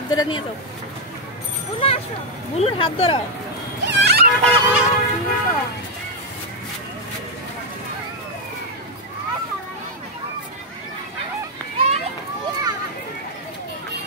হাত ধরে নিয়ে যাও। বুনুর হাত ধরো।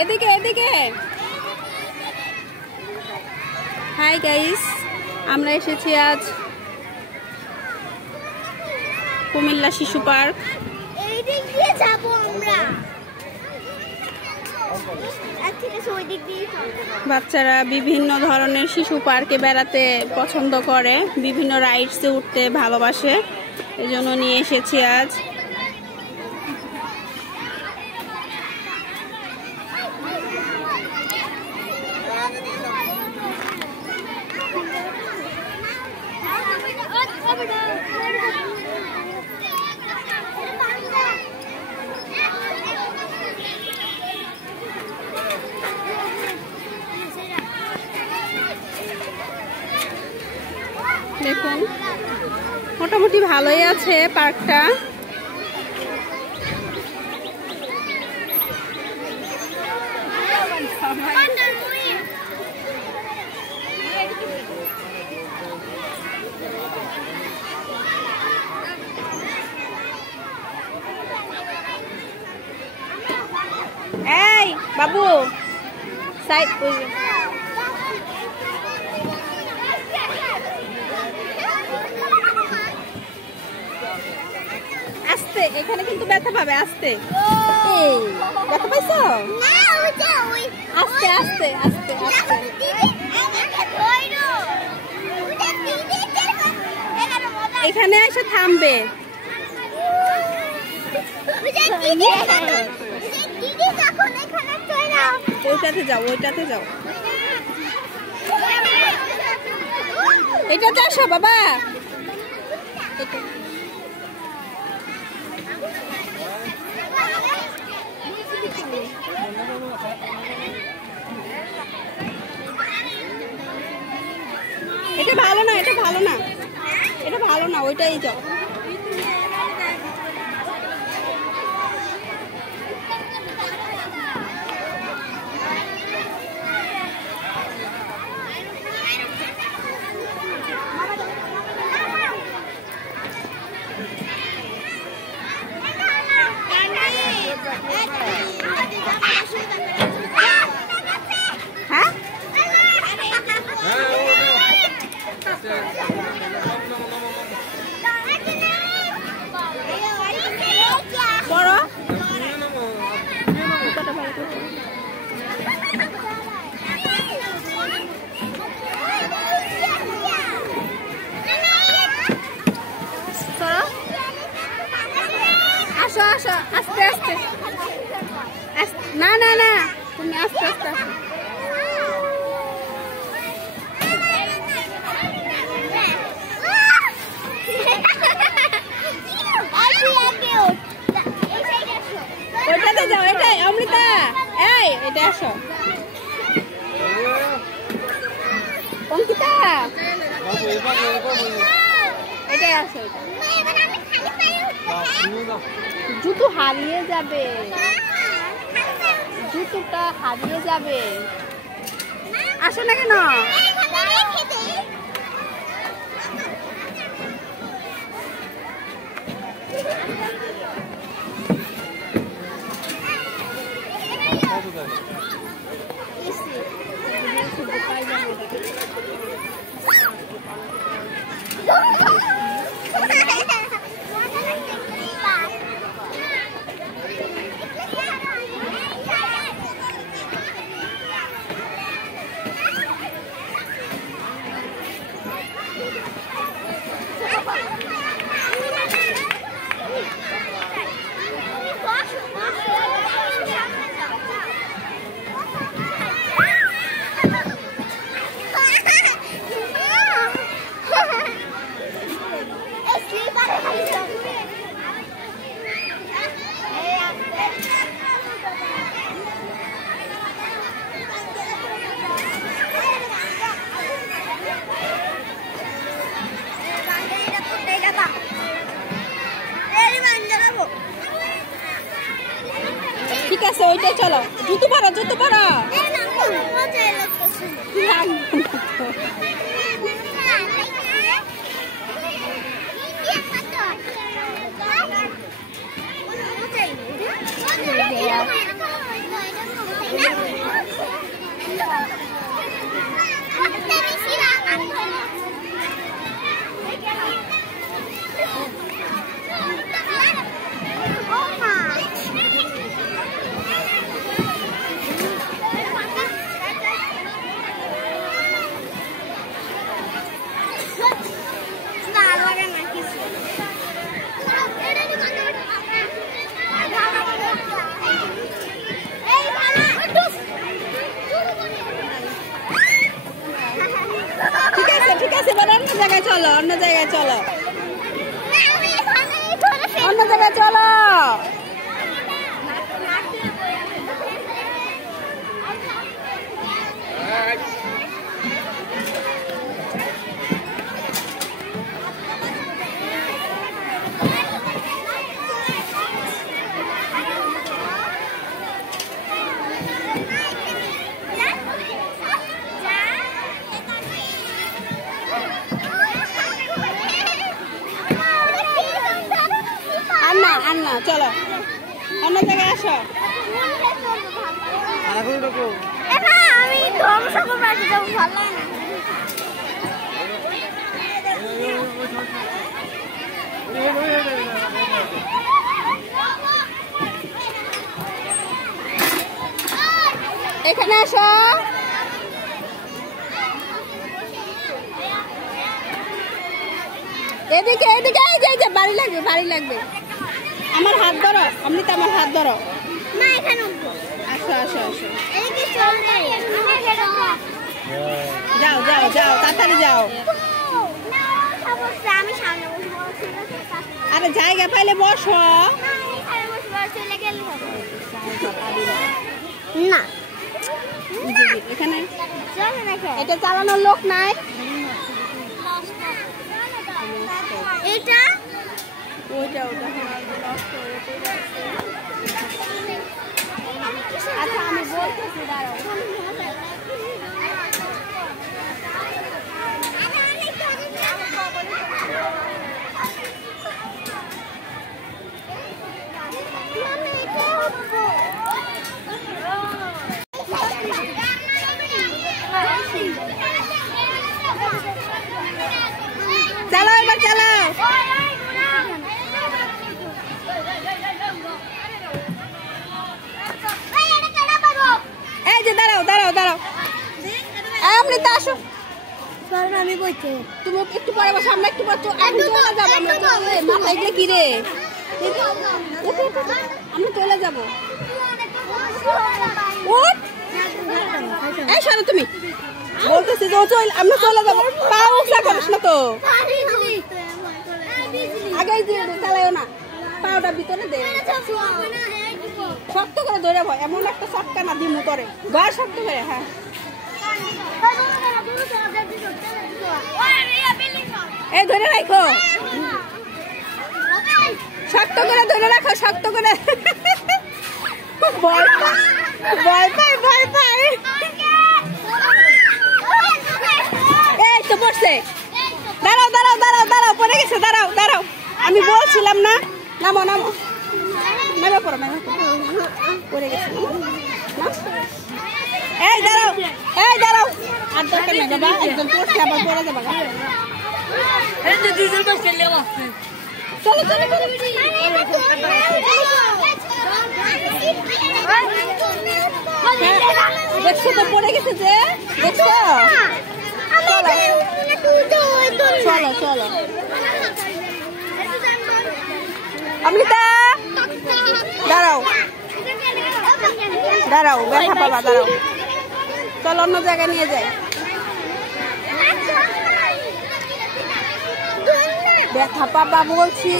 এদিকে এদিকে। হাই গাইস, আমরা এসেছি আজ কুমিল্লা শিশু পার্ক। বাচ্চারা বিভিন্ন ধরনের শিশু পার্কে বেড়াতে পছন্দ করে, বিভিন্ন রাইডসে উঠতে ভালোবাসে, এজন্য নিয়ে এসেছি আজ। দেখুন, মোটামুটি ভালোই আছে পার্কটা। এই বাবু সাইড আস্তে, এখানে কিন্তু ব্যথা পাবে। আস্তে, ব্যথা পাইছো? আস্তে আস্তে আস্তে আস্তে। এখানে এসে থামবে। ওইটাতে যাও, ওইটাতে যাও। এটাতে আসো বাবা। এটা ভালো না, এটা ভালো না, এটা ভালো না, ওইটাই যাও। হ্যাঁ, বড় আসো আসো, আস্তে আস্তে। না না না, তুমি আস্তে আস্তে আসো। ওইটাতে যাও, এটাই অমৃতা। এই এটা আসো অঙ্কিতা, এটাই আসো। জুতো হারিয়ে যাবে, জুতোটা হারিয়ে যাবে। আসো না কেন? ঠিক আছে, ওইটাই চলো। জুতো পরো, জুতো পরো। চলো অন্য জায়গায় চলো অন্য জায়গায় চলো আন্না চলো অন্য জায়গায় আসো আমি এখানে আসো এদিকে এদিকে বাড়ি লাগবে আমার হাত ধরো অমৃতা আমার হাত ধরো না এখানে আসো আসো আসো যাও যাও যাও তাড়াতাড়ি যাও আরে জায়গা পাইলে বসো না এখানে এটা চালানোর লোক নাই এটা ওইটা আচ্ছা আমি বলতেছি দাঁড়াও চালাও এবার চালাও এই যে দাঁড়াও দাঁড়াও দাঁড়াও অমৃতা আসো আমি বলছি তুমি একটু পরে বসো আমরা একটু বসো আমি চলে যাবো মাথা এগুলো কি রে আমরা চলে যাবো এই শোনো তুমি বলতেছি যে আমরা চলে যাবো পা উঠা করিস না তো আগেই দিয়ে চালাইও না পাওটা ভিতরে দে শক্ত করে ধরে ভয় এমন একটা চটকা না দিমু করে গায়ে শক্ত করে হ্যাঁ এই ধরে রাখো শক্ত করে ধরে রাখো শক্ত করে ভয় পাই এই তো পড়ছে দাঁড়াও দাঁড়াও দাঁড়াও দাঁড়াও পড়ে গেছে দাঁড়াও দাঁড়াও আমি বলছিলাম না নামো নামো নেমে পড়ো পড়ে গেছে এই দাঁড়াও আর দরকার নেই বাবা একদম পড়ছে আবার পড়ে যাবা চলো চলো দেখছো তো পড়ে গেছে যে দেখছো চলো চলো অমৃতা দাঁড়াও দাঁড়াও ব্যথা পাবা দাঁড়াও চলো অন্য জায়গায় নিয়ে যাই ব্যথা পাবা বলছি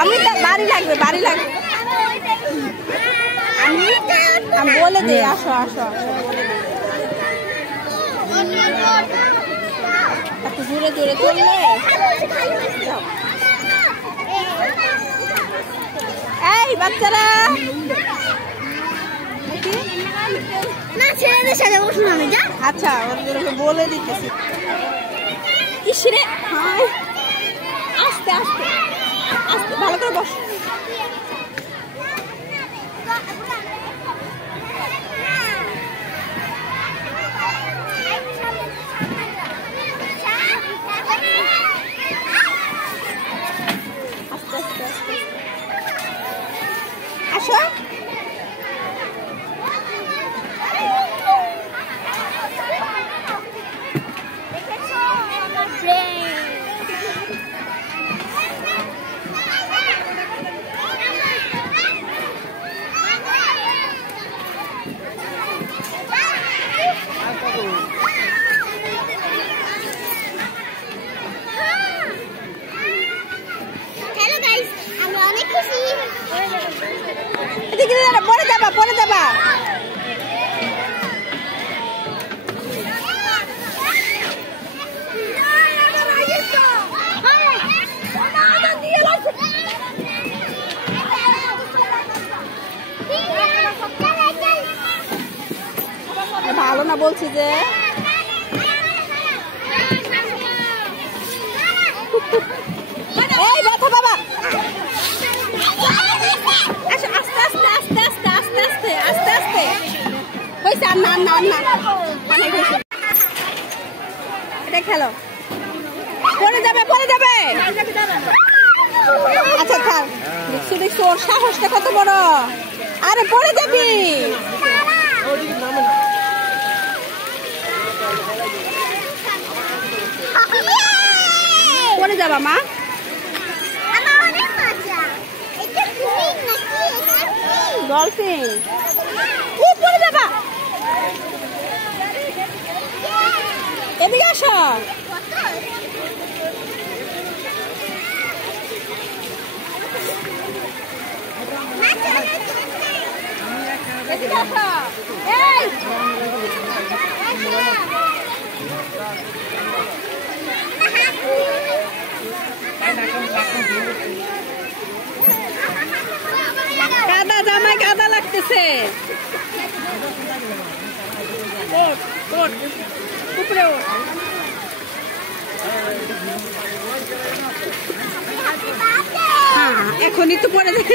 অমৃতা বাড়ি লাগবে আমি বলে দিই আসো আসো একটু জোরে জোরে চললে এই বাচ্চারা দেখি। না ছেলেদের সাথে বসুন আমি যা। আচ্ছা ওদেরকে বলে দিতেছি। ইসরে হাই আস্তে আস্তে আস্তে ভালো করে বস। আসো পরে যাবা পরে যাবা। ভালো না বলছি যে এই ব্যথা বাবা। আচ্ছা আস্তে আস্তে আস্তে আস্তে আস্তে আস্তে আস্তে আস্তে হয়েছে। আর না না না অনেক হয়েছে। এটা খেলো পরে যাবে পরে যাবে। আচ্ছা থাক দেখছো দেখছো ওর সাহসটা কত বড়। আরে পরে যাবি। পরে যাবা মা। ডলফিন ও পরে যাবা। এদিকে আসো। এদিকে আসো। এই কাদা জামাই কাদা লাগতেছে। উপরে হ্যাঁ এখনই তো পরে যাবে।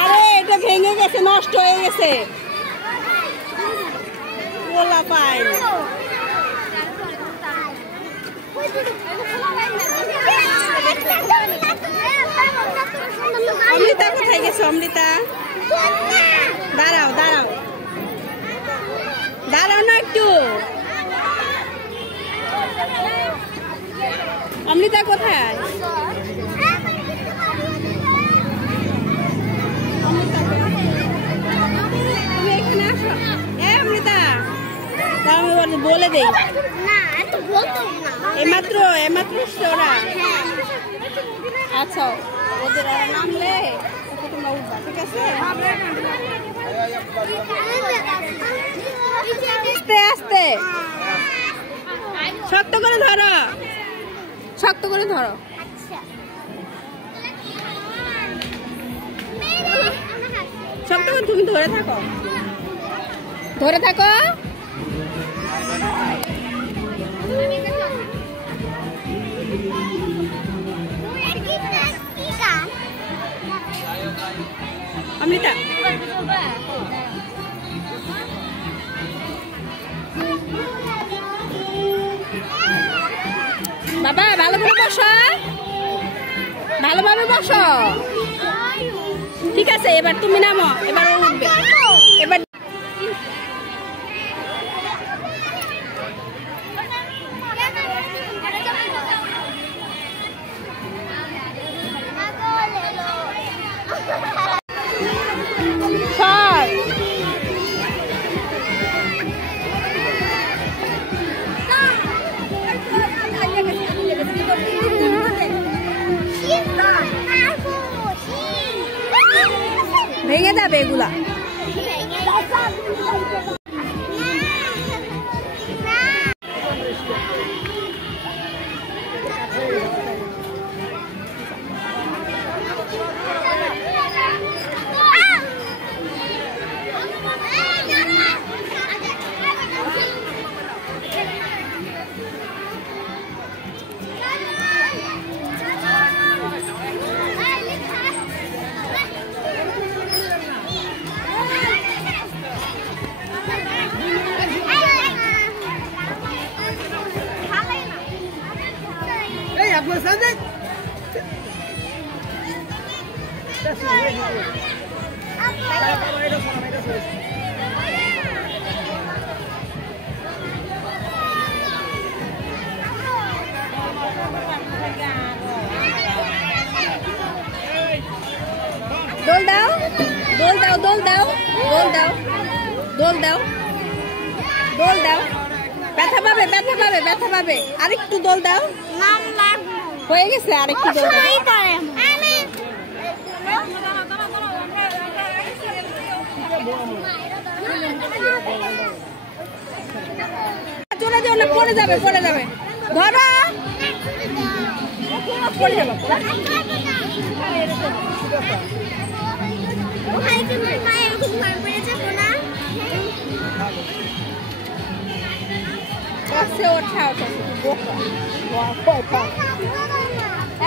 আরে এটা ভেঙে গেছে নষ্ট হয়ে গেছে। গোলা পাই অমৃতা কোথায় গেছে? অমৃতা দাঁড়াও দাঁড়াও দাঁড়াও না একটু। অমৃতা কোথায়? তুমি এখানে আসো। অমৃতা আমি বলে দেই। এমাত্র ওরা। আচ্ছা ওদের নামলে তোমরা উঠবা ঠিক আছে। আস্তে আস্তে শক্ত করে ধরো শক্ত করে ধরো। শক্ত করে তুমি ধরে থাকো ধরে থাকো। অমৃতা বাবা ভালো করে বসো ভালোভাবে বসো ঠিক আছে। এবার তুমি নামো। এবার ও উঠবে। এবার ভেঙে যাবে এগুলা। দোল দাও, দোল দাও, দোল দাও, দোল দাও, দোল দাও, দোল দাও। ব্যথা পাবে, ব্যথা পাবে, ব্যথা পাবে। আরেকটু দোল দাও। হয়ে গেছে, আরেকটু দোল দাও। চলে যাও না, পড়ে যাবে, পড়ে যাবে। ধরো, পড়ে যাবে। কাছে ওঠা ওঠা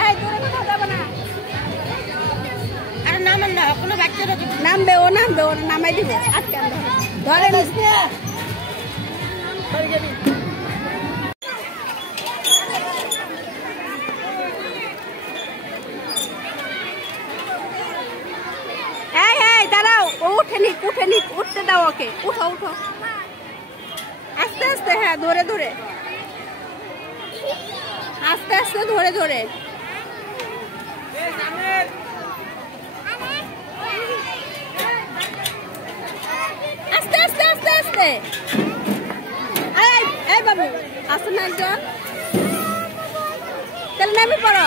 এই দূরে কোথাও যাবে না। আর নামান না, কোনো বাচ্চারা নামবে, ও নামবে, ও নামাই দিবে। আজকে ধরে নিচ্ছে। এই এই দাঁড়াও, ও উঠে নিক, উঠে নিক, উঠতে দাও ওকে। উঠো উঠো, আস্তে আস্তে। হ্যাঁ, ধরে ধরে, আস্তে আস্তে, ধরে ধরে। আস্তে আস্তে আস্তে আস্তে। এই এই বাবু, আসো না একজন। তাহলে নামে পড়ো,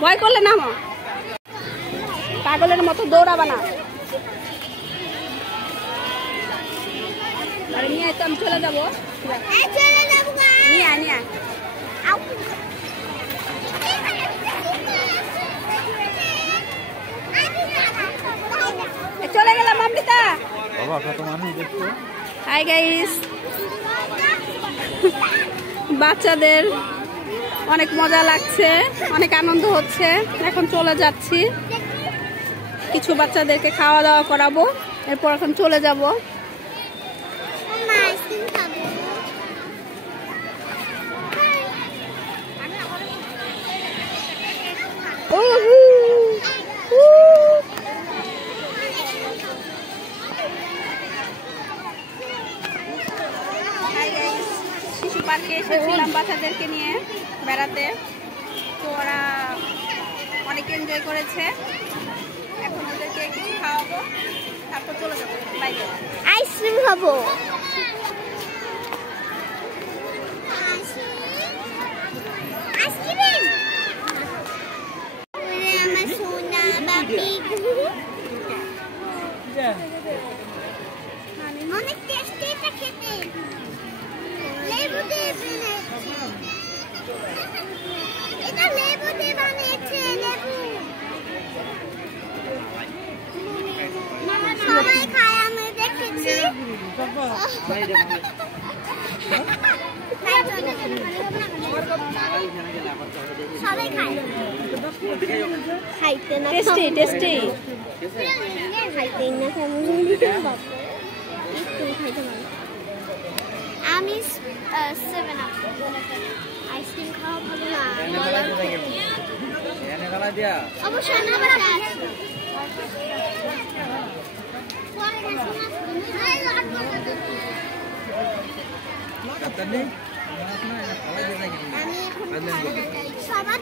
ভয় করলে নামো। পাগলের মতো দৌড়াবা না। আরে নিয়ে তো আমি চলে যাবো। নিয়ে আয়, নিয়ে আয়। চলে গেলাম অমৃতা। হাই গাইস, বাচ্চাদের অনেক মজা লাগছে, অনেক আনন্দ হচ্ছে। এখন চলে যাচ্ছি, কিছু বাচ্চাদেরকে খাওয়া দাওয়া করাবো, এরপর এখন চলে যাব। শিশু পার্কে এসেছিলাম বাচ্চাদেরকে নিয়ে বেড়াতে, তো ওরা অনেক এনজয় করেছে। এখন ওদেরকে কিছু খাওয়াবো, তারপর চলে যাবো বাইরে। আইসক্রিম খাবো। অনেক টেস্টি এটা খেতে। লেবু দিয়ে বানিয়েছে, এটা লেবু দিয়ে বানিয়েছে। লেবু সবাই খায়, আমি দেখেছি। সবাই খায়, খাইতে না। Tasty tasty. খাইতে না, আমি 7 আপ আইসক্রিম খাওয়া ভালো না। অবশ্যই না, সবার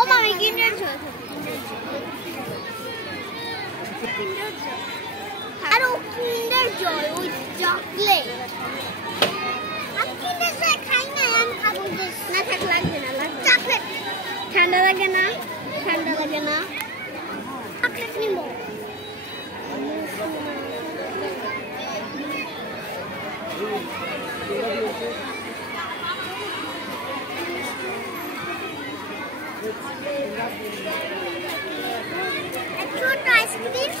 ও মামি কিন্ডার জয়, আর ও কিন্ডার জয় ওই চকলেট। আমি কিন্ডার জয় খাই না, আমি খাবো না। থাক, লাগবে না, লাগবে চকলেট। ঠান্ডা লাগে না, ঠান্ডা লাগে না। চকলেট নিব। ছোট আইসক্রিম।